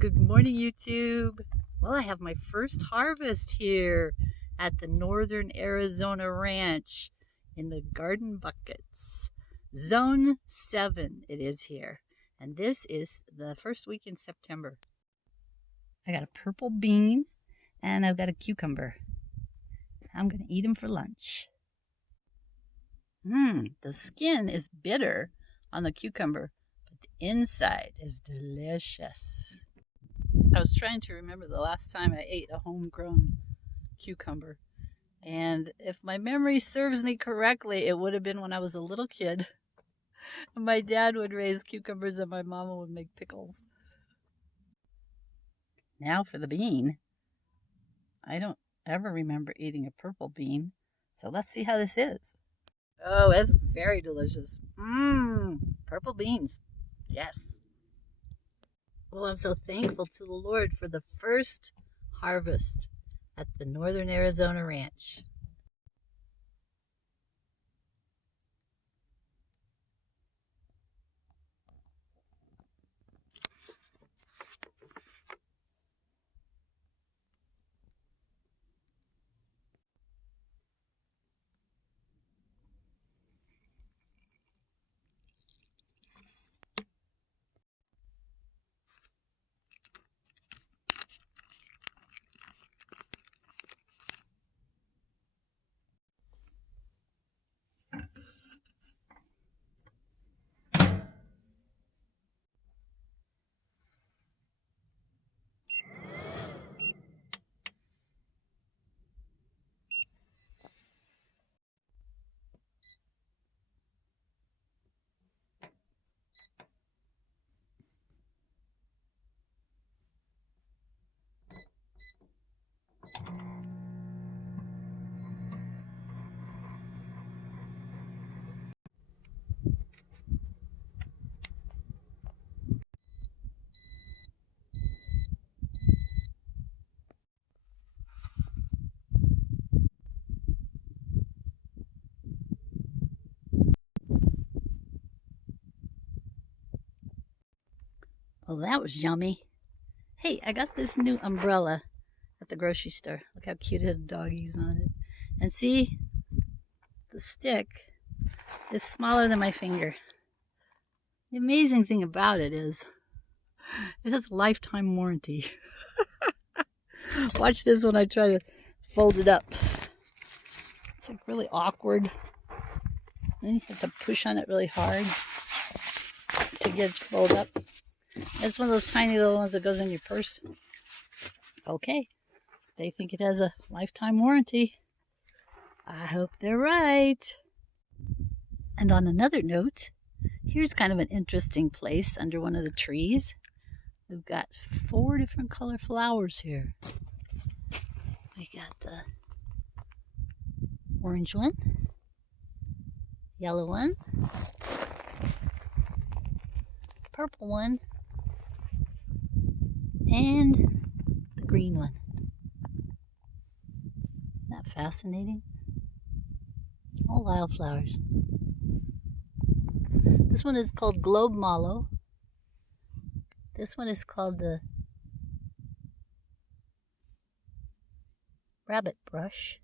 Good morning, YouTube. Well, I have my first harvest here at the Northern Arizona Ranch in the garden buckets. Zone 7 it is here. And this is the first week in September. I got a purple bean and I've got a cucumber. I'm going to eat them for lunch. The skin is bitter on the cucumber, but the inside is delicious. I was trying to remember the last time I ate a homegrown cucumber. And if my memory serves me correctly, it would have been when I was a little kid. My dad would raise cucumbers and my mama would make pickles. Now for the bean. I don't ever remember eating a purple bean. So let's see how this is. Oh, it's very delicious. Purple beans. Yes. Well, I'm so thankful to the Lord for the first harvest at the Northern Arizona Ranch. Well, that was yummy. Hey, I got this new umbrella at the grocery store. Look how cute it has doggies on it. And see, the stick is smaller than my finger. The amazing thing about it is it has a lifetime warranty. Watch this when I try to fold it up. It's like really awkward. Then you have to push on it really hard to get it to fold up. It's one of those tiny little ones that goes in your purse. Okay, they think it has a lifetime warranty. I hope they're right. And on another note, here's kind of an interesting place under one of the trees. We've got 4 different color flowers here. We got the orange one, yellow one, purple one, and the green one. Isn't that fascinating? All wildflowers. This one is called globe mallow. This one is called the rabbit brush.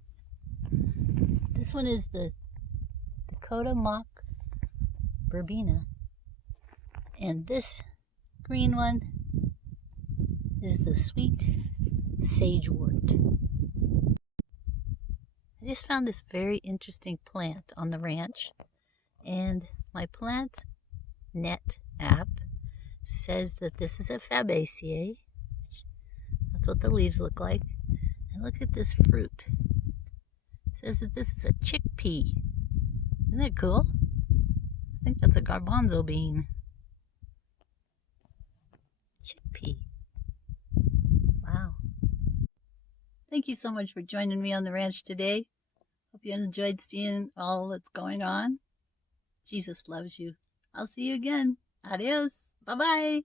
This one is the Dakota mock verbena. And this green one is the sweet sagewort. I just found this very interesting plant on the ranch, and my plant net app says that this is a fabaceae. That's what the leaves look like. And look at this fruit. It says that this is a chickpea. Isn't that cool? I think that's a garbanzo bean. Chickpea. Wow. Thank you so much for joining me on the ranch today. Hope you enjoyed seeing all that's going on. Jesus loves you. I'll see you again. Adios. Bye-bye.